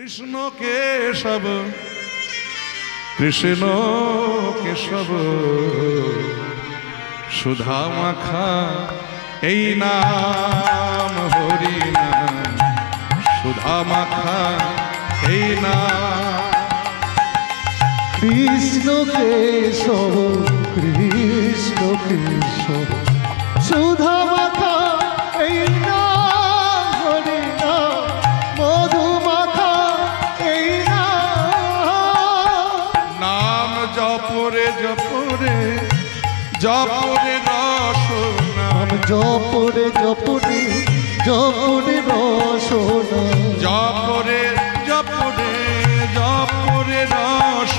কৃষ্ণ কেশব কৃষ্ণ কেশব সুধা মাখা এই নাম হরি নাম সুধা মাখা এই নাম কৃষ্ণ কেশব কৃষ্ণ কেশব সুধা মাখা এই নাম হরি নাম মধু মাখা এই নাম জপরে জপরে জপরে রস নাম জপরে জপরে জপরে রস জপরে জপরে জপরে রস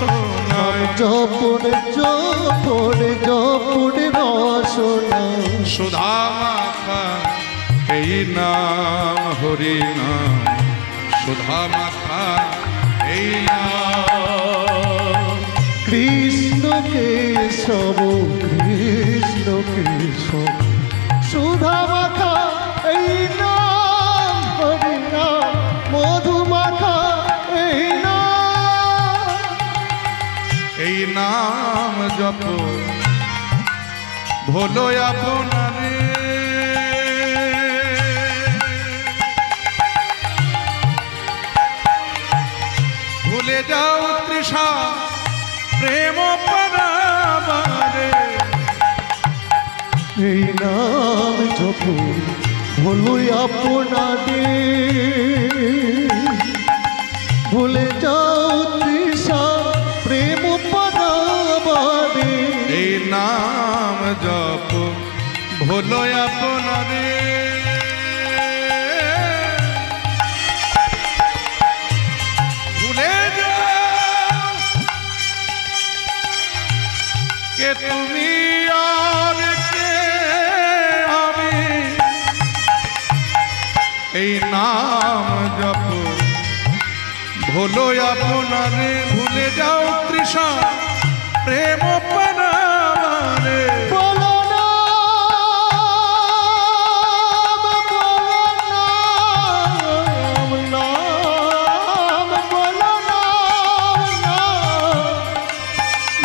জপরে জপরে জপরে রস সুধা মাখা এই নাম হরি নাম সুধা মাখা এই নাম কৃষ্ণ কেশব কৃষ্ণ কেশব সুধা মাখা এই নাম হরি নাম মধু মাখা এই নাম জপ ভোলো আপনারে ভুলে যাও তৃষা প্রেম পরাবারে এই নাম জপ ভুলো আপনাদের ভুলে যাও তৃষা প্রেম পরাবারে এই নাম জপ ভোলো আপনারে ভুলে যাও কে তুমি আর কে আমি এই নাম জপ ভোলো আপনারে ভুলে যাও তৃষা প্রেম পরাবারে বলো না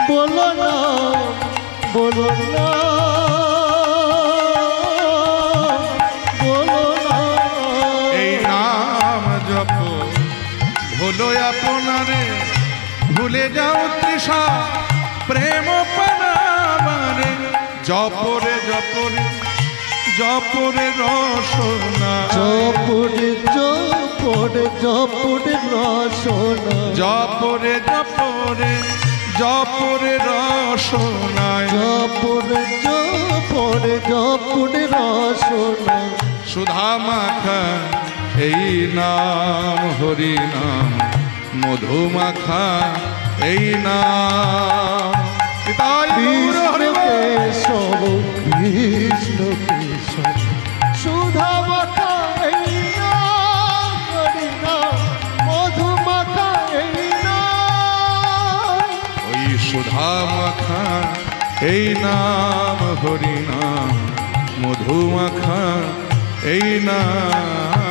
বলো না বলো না এই নাম জপ ভুলো আপনারে ভুলে যাও তৃষা প্রেম পরাবারে জপরে জপরে জপরে রসনা জপরে জপরে জপরে রসনা জপরে জপরে জপরে রসনায় জপরে জপরে জপরে রসনা সুধা মাখা এই নাম হরি নাম মধু মাখা এই নাম পিতায় গৌর হরি বল। কেশব কৃষ্ণ কেশব সুধা মাখা এই নাম হরি নাম মধু মাখা এই নাম ওই সুধা মাখা এই নাম হরি নাম মধু মাখা এই নাম